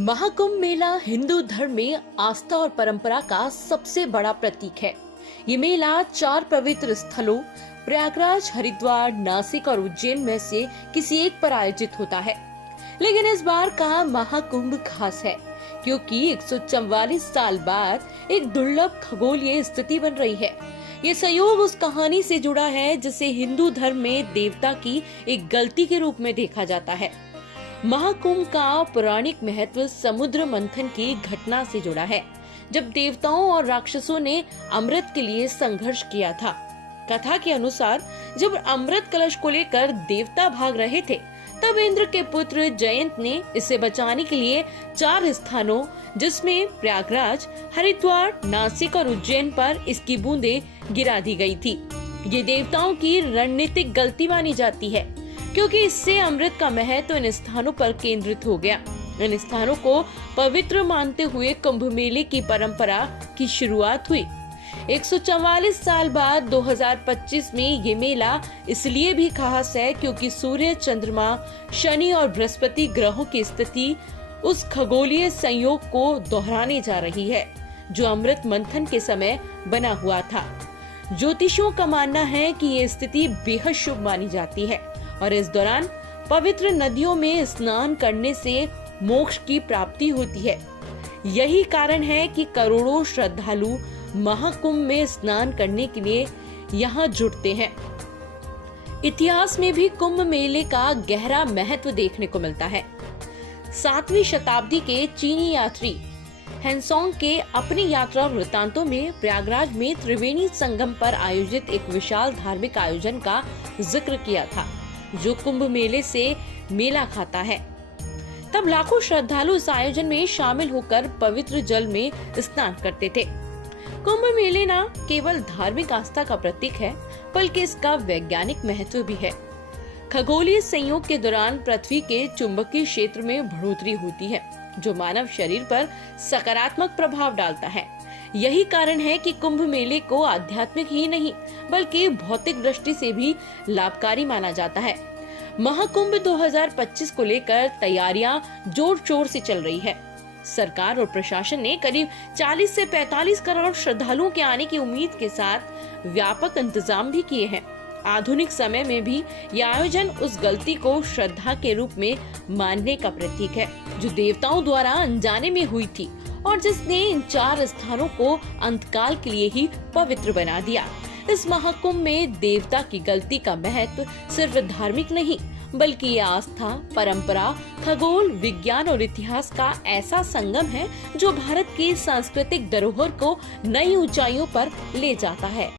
महाकुंभ मेला हिंदू धर्म में आस्था और परंपरा का सबसे बड़ा प्रतीक है। ये मेला 4 पवित्र स्थलों प्रयागराज, हरिद्वार, नासिक और उज्जैन में से किसी एक पर आयोजित होता है। लेकिन इस बार का महाकुंभ खास है क्योंकि 144 साल बाद एक दुर्लभ खगोलीय स्थिति बन रही है। ये संयोग उस कहानी से जुड़ा है जिसे हिंदू धर्म में देवता की एक गलती के रूप में देखा जाता है। महाकुंभ का पौराणिक महत्व समुद्र मंथन की घटना से जुड़ा है, जब देवताओं और राक्षसों ने अमृत के लिए संघर्ष किया था। कथा के अनुसार जब अमृत कलश को लेकर देवता भाग रहे थे, तब इंद्र के पुत्र जयंत ने इसे बचाने के लिए 4 स्थानों जिसमें प्रयागराज, हरिद्वार, नासिक और उज्जैन पर इसकी बूंदें गिरा दी गई थी। ये देवताओं की रणनीतिक गलती मानी जाती है क्योंकि इससे अमृत का महत्व इन स्थानों पर केंद्रित हो गया। इन स्थानों को पवित्र मानते हुए कुंभ मेले की परंपरा की शुरुआत हुई। 144 साल बाद 2025 में ये मेला इसलिए भी खास है क्योंकि सूर्य, चंद्रमा, शनि और बृहस्पति ग्रहों की स्थिति उस खगोलीय संयोग को दोहराने जा रही है जो अमृत मंथन के समय बना हुआ था। ज्योतिषियों का मानना है कि ये स्थिति बेहद शुभ मानी जाती है और इस दौरान पवित्र नदियों में स्नान करने से मोक्ष की प्राप्ति होती है। यही कारण है कि करोड़ों श्रद्धालु महाकुंभ में स्नान करने के लिए यहाँ जुटते हैं। इतिहास में भी कुंभ मेले का गहरा महत्व देखने को मिलता है। 7वीं शताब्दी के चीनी यात्री हेनसोंग के अपनी यात्रा वृत्तांतों में प्रयागराज में त्रिवेणी संगम पर आयोजित एक विशाल धार्मिक आयोजन का जिक्र किया था, जो कुंभ मेले से मेला खाता है। तब लाखों श्रद्धालु इस आयोजन में शामिल होकर पवित्र जल में स्नान करते थे। कुंभ मेले न केवल धार्मिक आस्था का प्रतीक है, बल्कि इसका वैज्ञानिक महत्व भी है। खगोलीय संयोग के दौरान पृथ्वी के चुंबकीय क्षेत्र में बढ़ोतरी होती है, जो मानव शरीर पर सकारात्मक प्रभाव डालता है। यही कारण है कि कुंभ मेले को आध्यात्मिक ही नहीं बल्कि भौतिक दृष्टि से भी लाभकारी माना जाता है। महाकुंभ 2025 को लेकर तैयारियां जोर शोर से चल रही है। सरकार और प्रशासन ने करीब 40 से 45 करोड़ श्रद्धालुओं के आने की उम्मीद के साथ व्यापक इंतजाम भी किए हैं। आधुनिक समय में भी यह आयोजन उस गलती को श्रद्धा के रूप में मानने का प्रतीक है जो देवताओं द्वारा अनजाने में हुई थी और जिसने इन 4 स्थानों को अंतकाल के लिए ही पवित्र बना दिया। इस महाकुंभ में देवता की गलती का महत्व सिर्फ धार्मिक नहीं बल्कि ये आस्था, परंपरा, खगोल, विज्ञान और इतिहास का ऐसा संगम है जो भारत की सांस्कृतिक धरोहर को नई ऊंचाइयों पर ले जाता है।